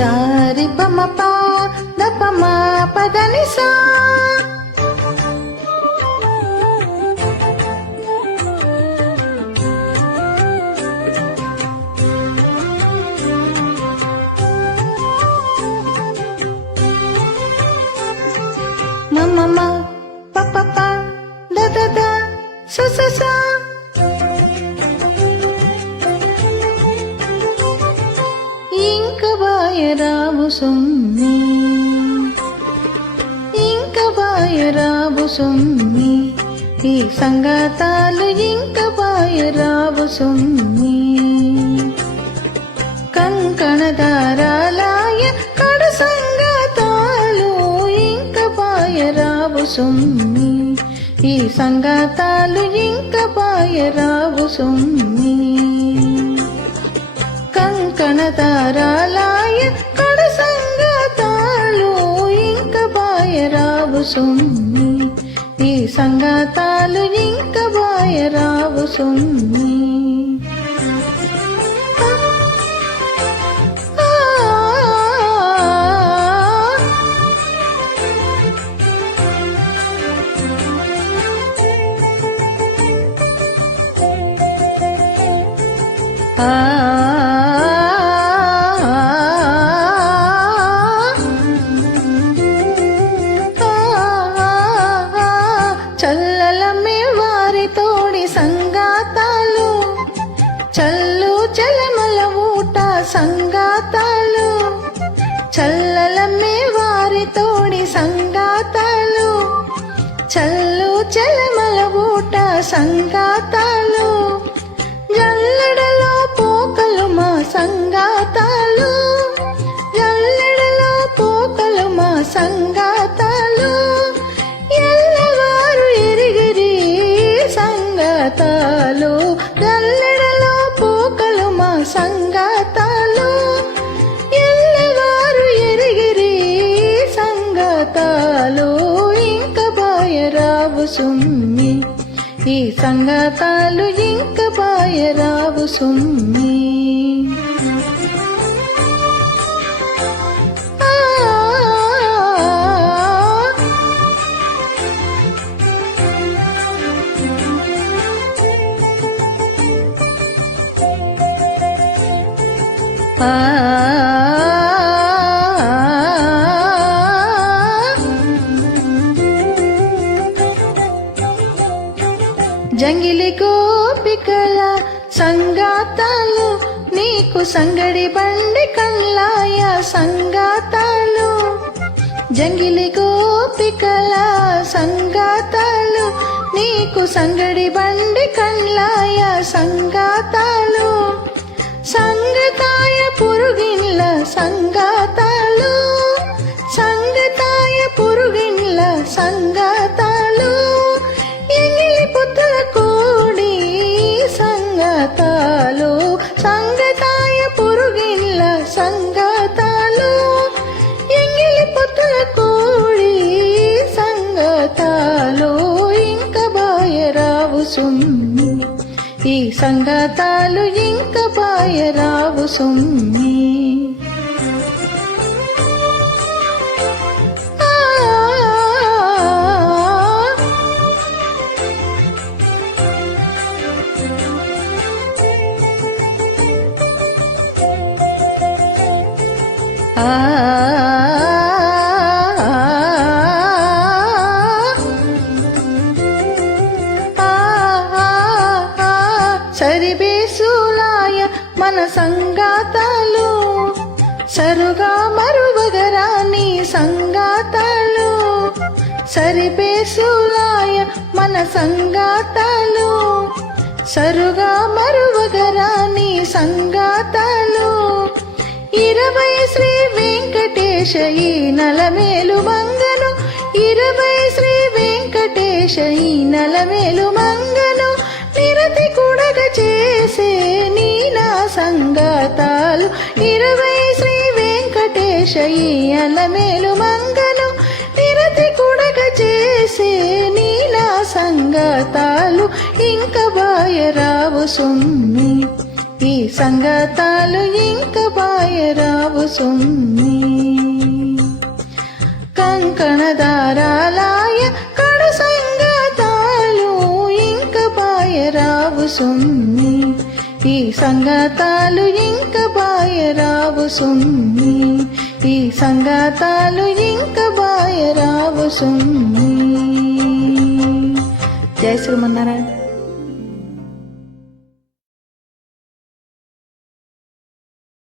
సారి పమ పా ద పమ పదని సా మమ ప ప ప ద ద ద స స స ఇంక బాయరావు సొమ్మి ఇంక బాయరావు సొమ్మి ఈ సంగతాలు ఇంక బాయరావు సొమ్మి కంకణదారాలాయ కడ సంగతాలు ఇంక బాయరావు సొమ్మి ఈ సంగతాలు ఇంక బాయరావు సొమ్మి కంకణదారాలాయ కడ సంగతాలు ఇంక బాయరావు సొమ్మి ఈ సంగతాలు ఇంక బాయరావు సొమ్మి చల్లలమ్మే వారి తోడి సంగాతాలు చల్లు చలమల ఊట సంగాతాలు చల్లలమ్మే వారి తోడి సంగాతాలు చల్లు చలమల ఊట సంగాతాలు జల్లెడలో పోకలు మా సంగాతాలు జల్లెడలో పోకలు మా సంగాతాలు ఎల్లవారు ఎరిగిరి సంగాతాలు జల్లెడలో పోకలు మా సంగాతాలు ఎల్లవారు ఎరిగిరి సంగాతాలు ఇంక బాయరావు సొమ్మి ఈ సంగతాలు ఇంక బాయరావు సొమ్మి జంగిలి గోపికల సంగాతాలు నీకు సంగడి బండి కళ్ళాయ సంగాతాలు జంగిలి గోపికల సంగాతాలు నీకు సంగడి బండి కళ్ళాయ సంగాతాలు సంగతాయ పురుగిన్ల సంగాతాలు సంగతాయ పురుగిన్ల సంగాతాలు ఎంగిలి పుత్రుల కూడి సంగతాలు సంగతాయ పురుగిన్ల సంగతాలు ఎంగిలి పుత్రుల కూడి సంగతాలు ఇంక బాయరావు సొమ్మి ఈ సంగతాలు ఇంక బాయరావు సొమ్మి సరిబేసులాయ మన సంగాతాలు సరుగా మరువగరాని సంగాతాలు సరిబేసులాయ మన సంగాతాలు సరుగా మరువగరాని సంగాతాలు 20 శ్రీ వెంకటేశ ఈ నలమేలు మంగను 20 శ్రీ వెంకటేశ ఈ నలమేలు మంగను నిరతి కూడగ చేసే నీ నా సంగాతాలు 20 శ్రీ వెంకటేశ ఈ నలమేలు మంగను నిరతి కూడగ చేసే నీ నా సంగాతాలు ఇంక బాయరావు సొమ్మి ఈ సంగతాలు ఇంక బాయరావు సుమ్మి కంకణదారాలాయ కడు సంగతాలు ఇంక బాయరావు సుమ్మి ఈ సంగతాలు ఇంక బాయరావు సుమ్మి ఈ సంగతాలు ఇంక బాయరావు సుమ్మి. జై శ్రీమన్నారాయణ.